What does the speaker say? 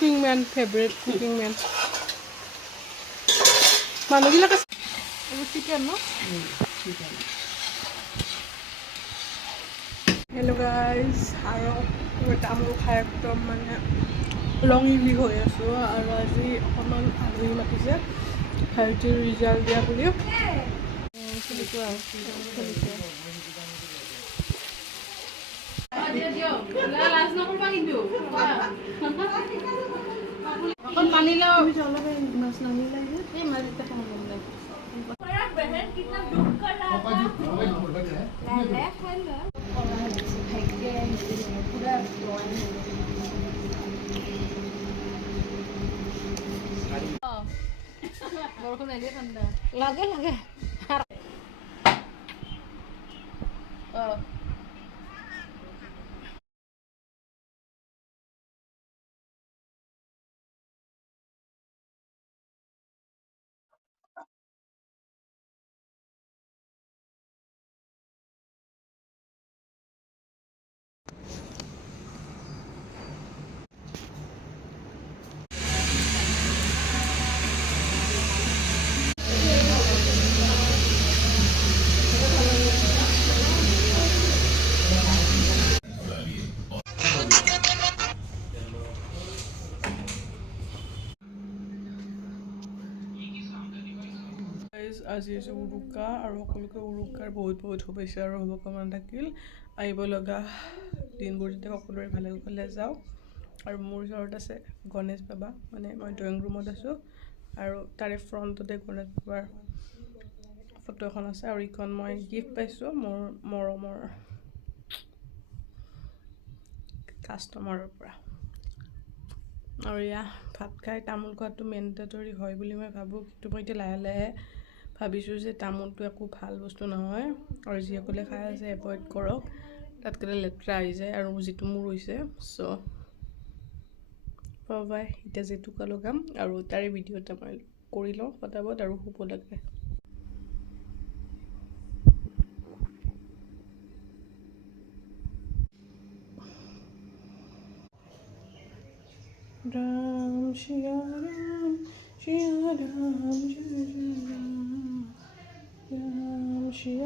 cooking men favourite cooking men মানুহবিলাক আছে আৰু চিকেন ন হেল্ল' গাইজ আৰু তামোল খাই একদম মানে ৰঙিলি হৈ আছোঁ আৰু আজি অকণমান আলহী মাতিছে হেল্থৰ ৰিজাল্ট দিয়া বুলি খেলিছোঁ আৰু খেলিছে পানী লাও মাছ নানি লাগে এই মাছ এটা খাব মন যায় বৰষুণ আহিলে ঠাণ্ডা লাগে লাগে আজি আছে উৰুকা আৰু সকলোকে উৰুকাৰ বহুত বহুত শুভেচ্ছা আৰু শুভকামনা থাকিল আহিব লগা দিনবোৰ যেতিয়া সকলোৰে ভালে কুশলে যাওক আৰু মোৰ ওচৰত আছে গণেশ বাবা মানে মই ড্ৰয়িং ৰুমত আছোঁ আৰু তাৰে ফ্ৰণ্টতে গণেশ বাবাৰ ফটো এখন আছে আৰু এইখন মই গিফ্ট পাইছোঁ মোৰ মৰমৰ কাষ্টমাৰৰ পৰা আৰু এয়া ভাত খাই তামোল খোৱাটো মেণ্ডেটৰী হয় বুলি মই ভাবোঁ কিন্তু মই এতিয়া লাহে লাহে ভাবিছোঁ যে তামোলটো একো ভাল বস্তু নহয় আৰু যিসকলে খাই আছে এভইড কৰক তাতকৈ লেতেৰা আহি যায় আৰু যিটো মোৰ হৈছে চ' বাই এতিয়া জেতুকা লগাম আৰু তাৰে ভিডিঅ' এটা মই কৰি লওঁ ফটাফট আৰু শুব লাগে राम श्री राम जय जय राम श्री